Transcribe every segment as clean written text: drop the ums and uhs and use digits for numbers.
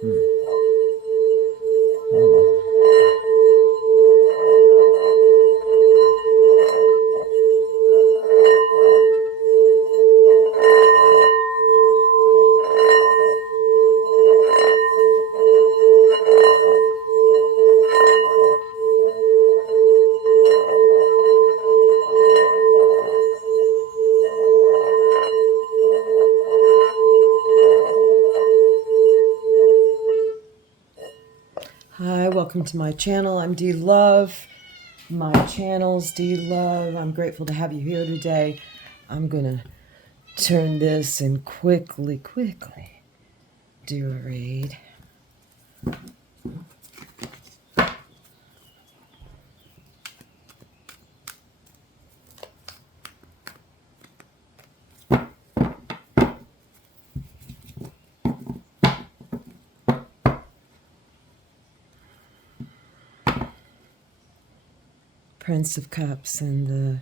Hold on. Hi, welcome to my channel. I'm D Love. My channel's D Love. I'm grateful to have you here today. I'm gonna turn this and quickly do a read. Prince of Cups and the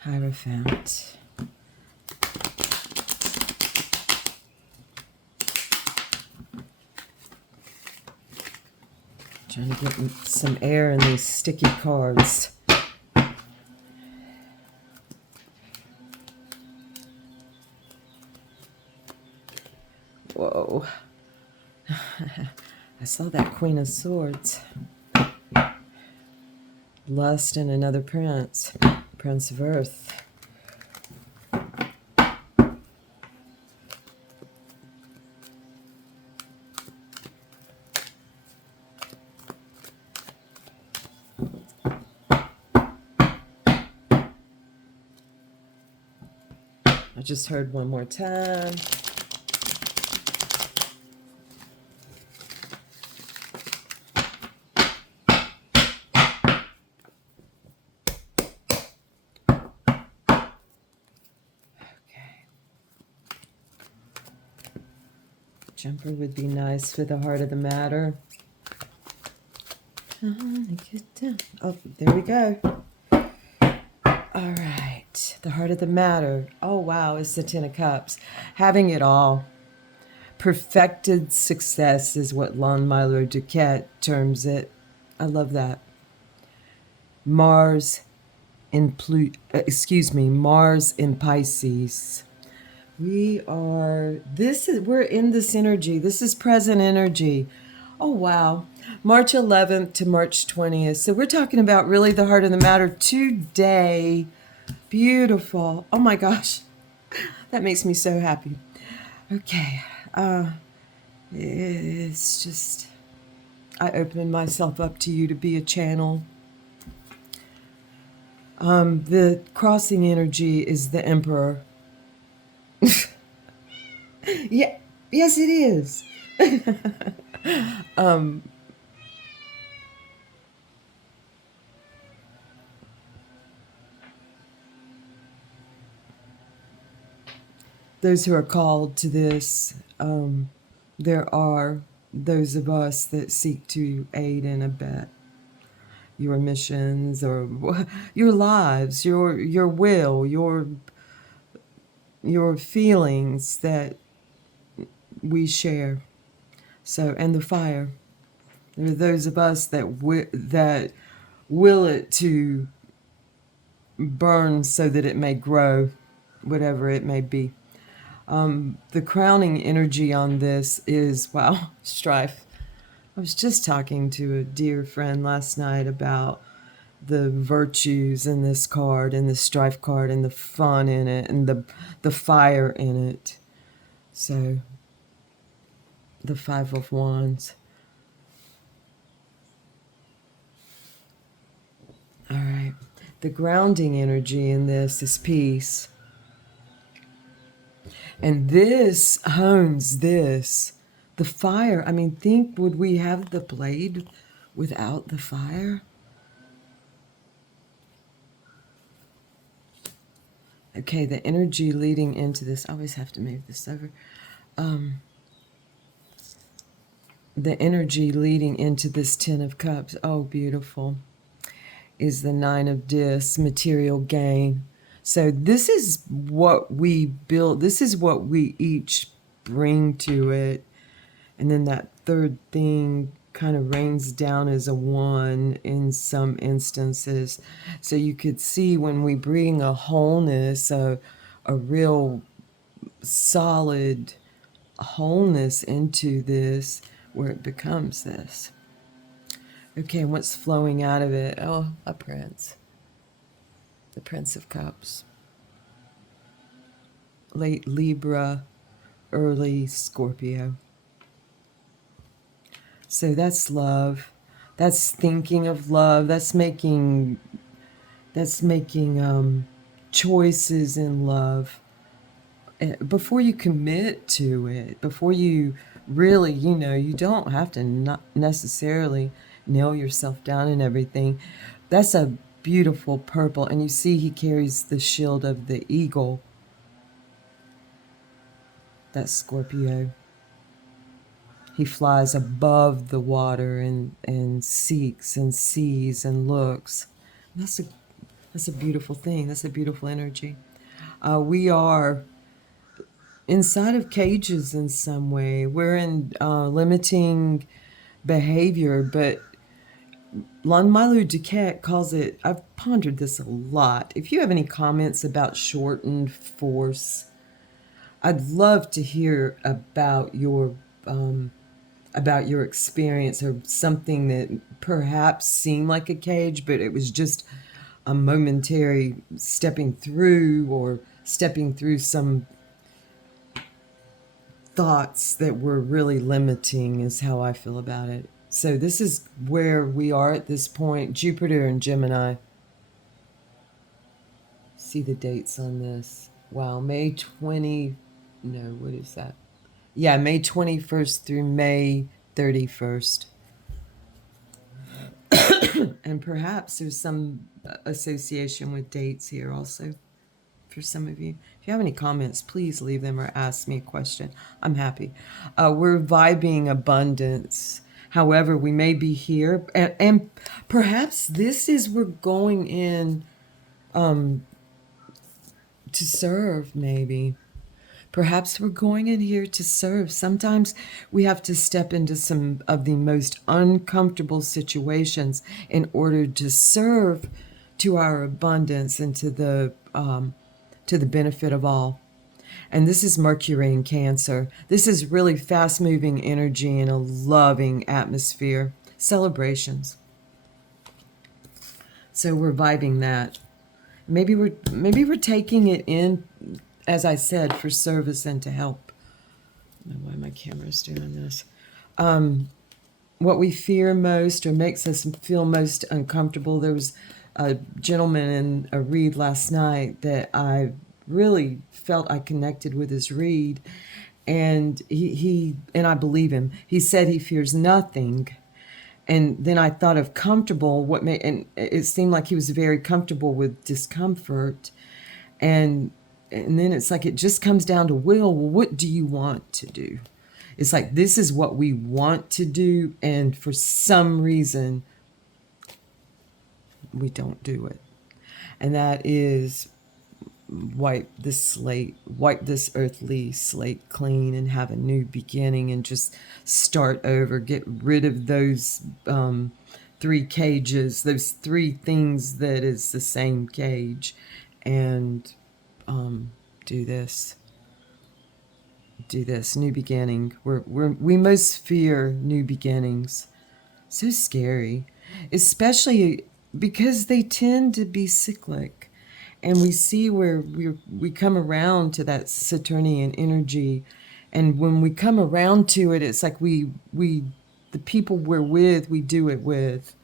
Hierophant. Trying to get some air in these sticky cards. Whoa. I saw that Queen of Swords. Lust and another prince. Prince of Earth. I just heard one more time. Jumper would be nice for the heart of the matter. Oh, there we go. All right. The heart of the matter. Oh, wow. It's the Ten of Cups. Having it all. Perfected success is what Lon-Milo Duquette terms it. I love that. Mars in Mars in Pisces. We're in this energy. This is present energy. Oh, wow. March 11th to March 20th. So we're talking about really the heart of the matter today. Beautiful. Oh my gosh. That makes me so happy. Okay. It's just, I open myself up to you to be a channel. The crossing energy is the Emperor. Yeah, yes, it is. Those who are called to this, there are those of us that seek to aid and abet your missions or your lives, your will, your feelings that we share. So, and the fire. There are those of us that will it to burn so that it may grow, whatever it may be. The crowning energy on this is, wow, strife. I was just talking to a dear friend last night about the virtues in this card and the strife card and the fun in it and the fire in it. So, the Five of Wands. All right. The grounding energy in this is peace. And this hones this. The fire, I mean, would we have the blade without the fire? Okay, the energy leading into this, I always have to move this over. The energy leading into this Ten of Cups, oh, beautiful, is the Nine of Discs, material gain. So this is what we build. This is what we each bring to it. And then that third thing kind of rains down as a 1 in some instances. So you could see when we bring a wholeness, a real solid wholeness into this, where it becomes this. Okay, and what's flowing out of it? Oh, a prince. The Prince of Cups. Late Libra, early Scorpio. So that's love. That's thinking of love. That's making choices in love before you commit to it, before you really, you don't have to not necessarily nail yourself down and everything. That's a beautiful purple. And you see he carries the shield of the eagle. That's Scorpio. He flies above the water and seeks and sees and looks. That's a beautiful thing. That's a beautiful energy. We are inside of cages in some way. We're in limiting behavior, but Lanmalu Duquette calls it, I've pondered this a lot. If you have any comments about shortened force, I'd love to hear about your experience, or something that perhaps seemed like a cage, but it was just a momentary stepping through some thoughts that were really limiting, is how I feel about it. So this is where we are at this point. Jupiter and Gemini. See the dates on this. Wow, May 20, no, what is that? Yeah, May 21st through May 31st. And perhaps there's some association with dates here also for some of you. If you have any comments, please leave them or ask me a question. I'm happy. We're vibing abundance. However, we may be here, and perhaps this is, we're going in to serve, maybe. Perhaps we're going in here to serve. Sometimes we have to step into some of the most uncomfortable situations in order to serve to our abundance and to the benefit of all. And this is Mercury in Cancer. This is really fast-moving energy in a loving atmosphere. Celebrations. So we're vibing that. Maybe we're taking it in, as I said, for service and to help. I don't know why my camera's doing this. What we fear most or makes us feel most uncomfortable. There was a gentleman in a read last night that I really felt I connected with his read, and he and I believe him. He said he fears nothing. And then I thought of comfortable, and it seemed like he was very comfortable with discomfort. And then it's like it just comes down to will. Well, what do you want to do? It's like, this is what we want to do, and for some reason, we don't do it. And that is wipe this earthly slate clean and have a new beginning and just start over. Get rid of those 3 cages, those 3 things that is the same cage, and do this new beginning. We most fear new beginnings. So scary, especially because they tend to be cyclic. And we see where we come around to that Saturnian energy. And when we come around to it, it's like the people we're with, we do it with.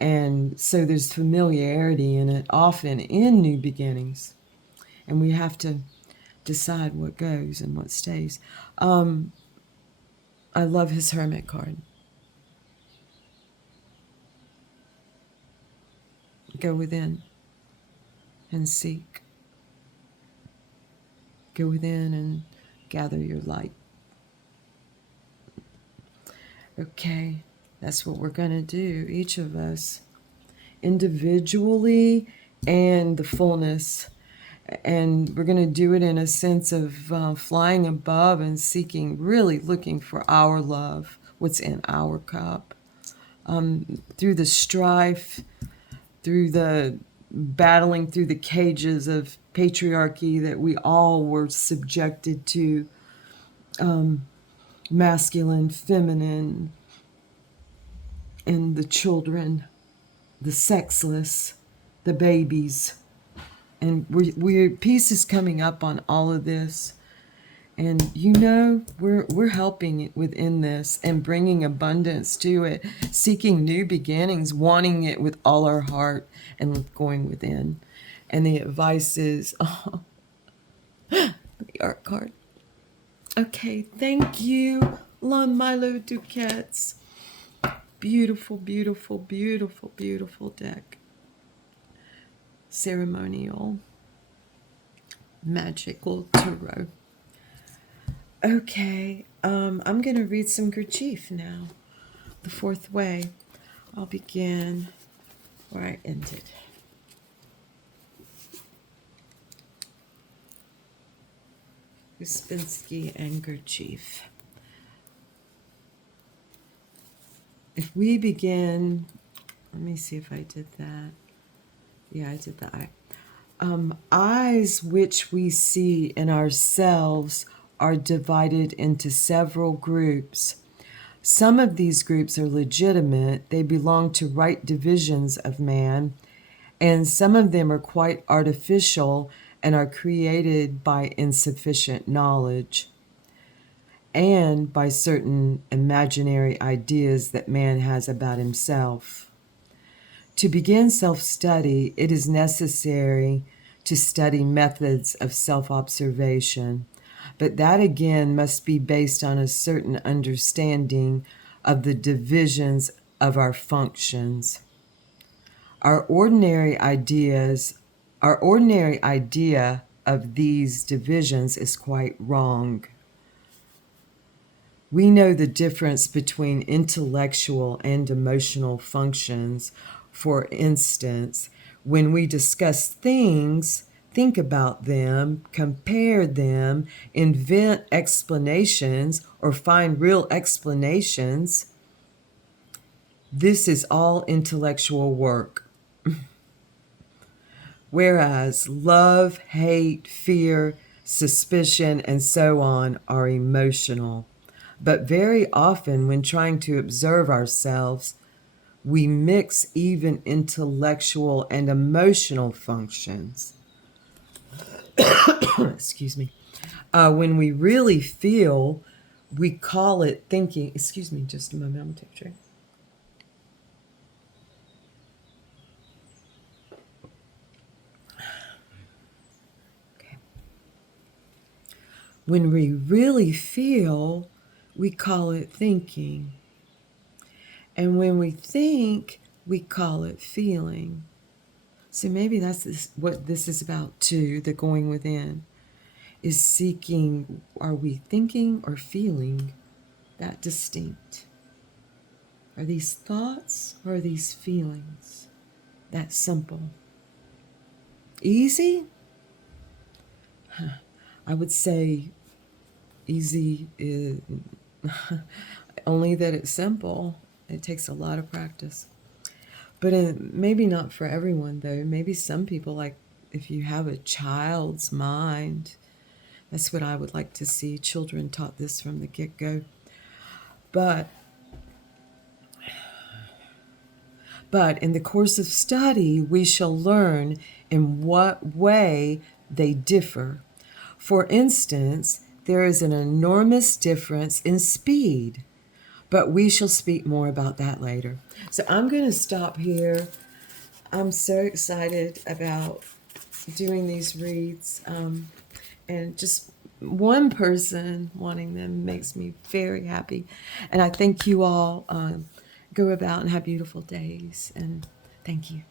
And so there's familiarity in it, often in new beginnings. And we have to decide what goes and what stays. I love his Hermit card. Go within and seek. Go within and gather your light. Okay, that's what we're going to do, each of us, individually and the fullness. And we're going to do it in a sense of flying above and seeking, really looking for our love, what's in our cup. Through the strife, through the battling through the cages of patriarchy that we all were subjected to, masculine, feminine, and the children, the sexless, the babies. And we're peace is coming up on all of this. And we're helping it within this and bringing abundance to it, seeking new beginnings, wanting it with all our heart and going within. And the advice is, the art card. Okay, thank you, Lon Milo Duquettes. Beautiful, beautiful, beautiful, beautiful deck. Ceremonial, magical tarot. Okay, I'm going to read some Gurdjieff now. The Fourth Way. I'll begin where I ended. Uspensky and Gurdjieff. If we begin, let me see if I did that. Yeah, I did the eye. Eyes which we see in ourselves are divided into several groups. Some of these groups are legitimate. They belong to right divisions of man, and some of them are quite artificial and are created by insufficient knowledge and by certain imaginary ideas that man has about himself. To begin self-study, it is necessary to study methods of self-observation, but that again must be based on a certain understanding of the divisions of our functions. Our ordinary idea of these divisions is quite wrong. We know the difference between intellectual and emotional functions. For instance, when we discuss things, think about them, compare them, invent explanations, or find real explanations, this is all intellectual work. Whereas love, hate, fear, suspicion, and so on are emotional. But very often when trying to observe ourselves, we mix even intellectual and emotional functions. Excuse me. When we really feel, we call it thinking. Excuse me, just a moment. I'm going to take a drink. Okay. When we really feel, we call it thinking. And when we think, we call it feeling. So maybe that's what this is about too, the going within, is seeking, are we thinking or feeling that distinct? Are these thoughts or are these feelings that simple? Easy? I would say easy is only that it's simple. It takes a lot of practice. But maybe not for everyone, though. Maybe some people, like if you have a child's mind, that's what I would like to see. Children taught this from the get-go. But in the course of study, we shall learn in what way they differ. For instance, there is an enormous difference in speed. But we shall speak more about that later. So I'm going to stop here. I'm so excited about doing these reads. And just one person wanting them makes me very happy. And I thank you all. Go about and have beautiful days. And thank you.